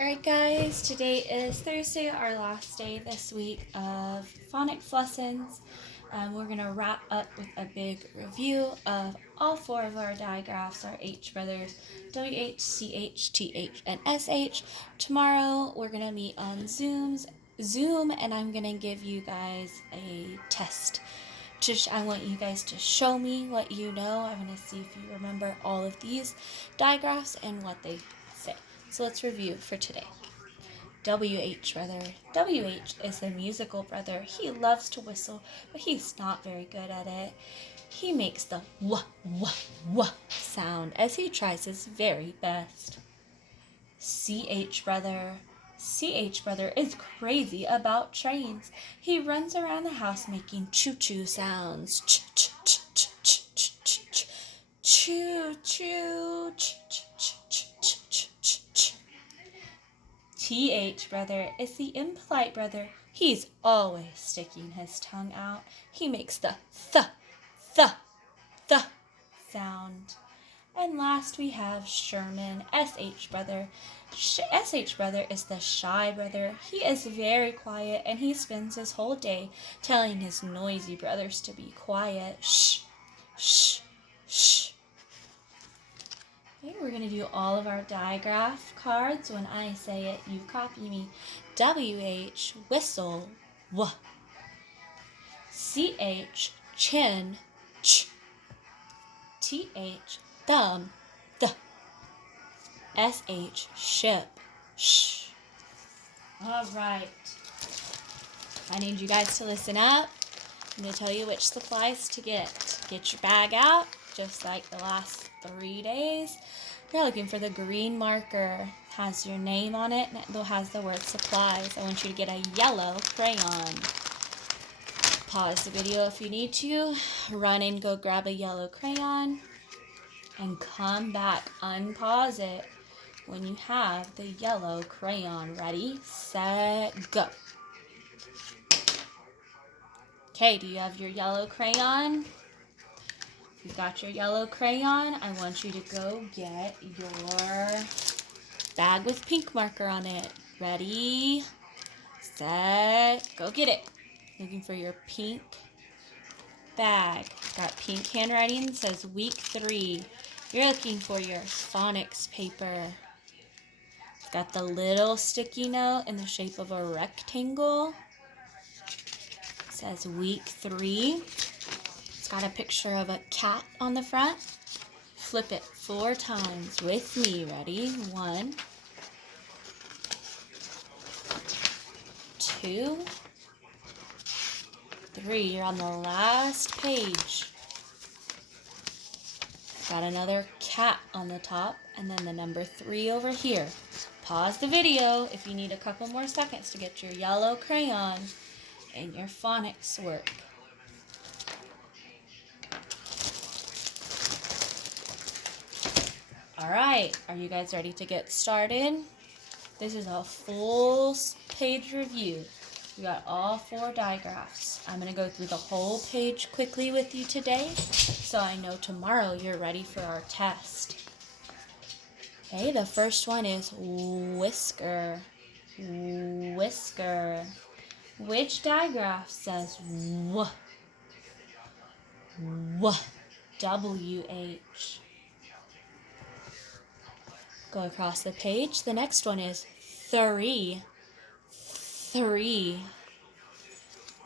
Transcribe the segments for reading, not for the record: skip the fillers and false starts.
Alright guys, today is Thursday, our last day this week of phonics lessons. We're going to wrap up with a big review of all four of our digraphs, our H brothers, WH, CH, TH, and SH. Tomorrow we're going to meet on Zoom, and I'm going to give you guys a test. I want you guys to show me what you know. I'm going to see if you remember all of these digraphs and what they say. So let's review for today. WH brother. WH is the musical brother. He loves to whistle, but he's not very good at it. He makes the wah, wah, wah sound as he tries his very best. CH brother. CH brother is crazy about trains. He runs around the house making choo-choo sounds. Ch-ch-ch-ch-ch-ch-ch. Choo-choo. Ch-ch-ch-ch-ch-ch-ch. TH brother is the impolite brother. He's always sticking his tongue out. He makes the th sound. And last we have Sherman, SH brother. SH brother is the shy brother. He is very quiet and he spends his whole day telling his noisy brothers to be quiet. Shh, shh, shh. Okay, we're going to do all of our digraph cards. When I say it, you copy me. WH, whistle, w. CH, chin, ch. TH, thumb, th. SH, ship, sh. All right. I need you guys to listen up. I'm going to tell you which supplies to get. Get your bag out, just like the last 3 days. You're looking for the green marker. It has your name on it, and it has the word supplies. I want you to get a yellow crayon. Pause the video if you need to. Run and go grab a yellow crayon. And come back. Unpause it when you have the yellow crayon. Ready, set, go. Okay, do you have your yellow crayon? If you've got your yellow crayon, I want you to go get your bag with pink marker on it. Ready, set, go get it. Looking for your pink bag. Got pink handwriting, it says week 3. You're looking for your phonics paper. It's got the little sticky note in the shape of a rectangle. It says week 3. It's got a picture of a cat on the front. Flip it 4 times with me. Ready? 1, 2, 3. You're on the last page. Got another cat on the top, and then the number 3 over here. Pause the video if you need a couple more seconds to get your yellow crayon and your phonics work. Alright, are you guys ready to get started? This is a full page review. We got all 4 digraphs. I'm going to go through the whole page quickly with you today, so I know tomorrow you're ready for our test. Okay, the first one is whisker. Whisker. Which digraph says w? W. W-H. Go across the page. The next one is 3. 3.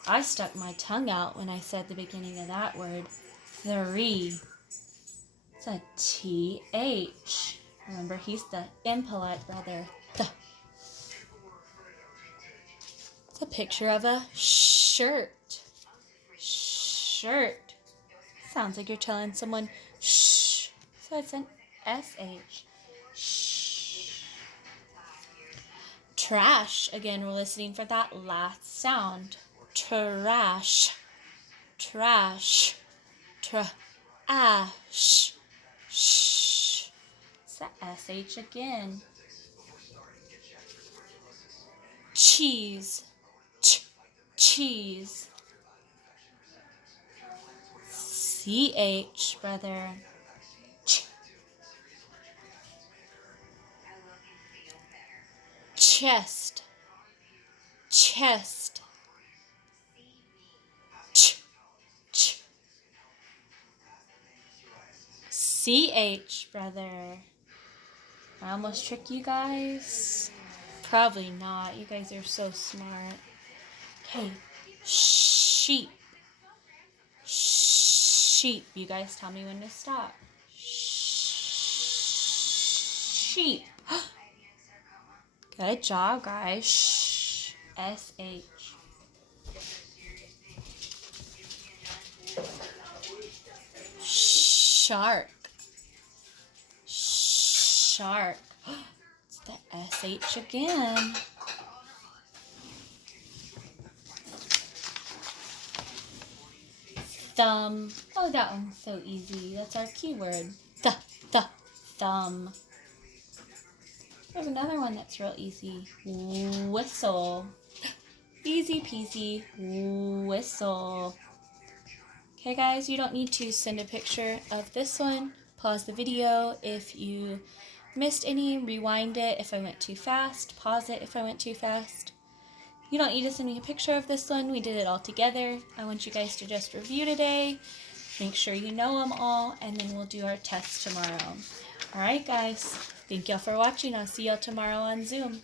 I stuck my tongue out when I said the beginning of that word. 3. It's a T-H. Remember, he's the impolite brother. Th. It's a picture of a shirt. Shirt. Sounds like you're telling someone shh. So it's an S-H. Shh. Trash. Again, we're listening for that last sound. Trash. Trash. Trash. Shh. It's the S-H again. Cheese. Cheese. C-H, brother. Ch. chest, chest, ch, ch, ch, brother. I almost tricked you guys. Probably not. You guys are so smart. Okay, sheep, sheep. You guys tell me when to stop. Sheep. Good job, guys. S-H. Shark. Shark. It's the S-H again. Thumb. Oh, that one's so easy. That's our keyword. Thumb. There's another one that's real easy. Whistle. Easy peasy. Whistle. Okay, guys, you don't need to send a picture of this one. Pause the video if you missed any. Rewind it if I went too fast. Pause it if I went too fast. You don't need to send me a picture of this one. We did it all together. I want you guys to just review today. Make sure you know them all, and then we'll do our test tomorrow. Alright, guys. Thank y'all for watching. I'll see y'all tomorrow on Zoom.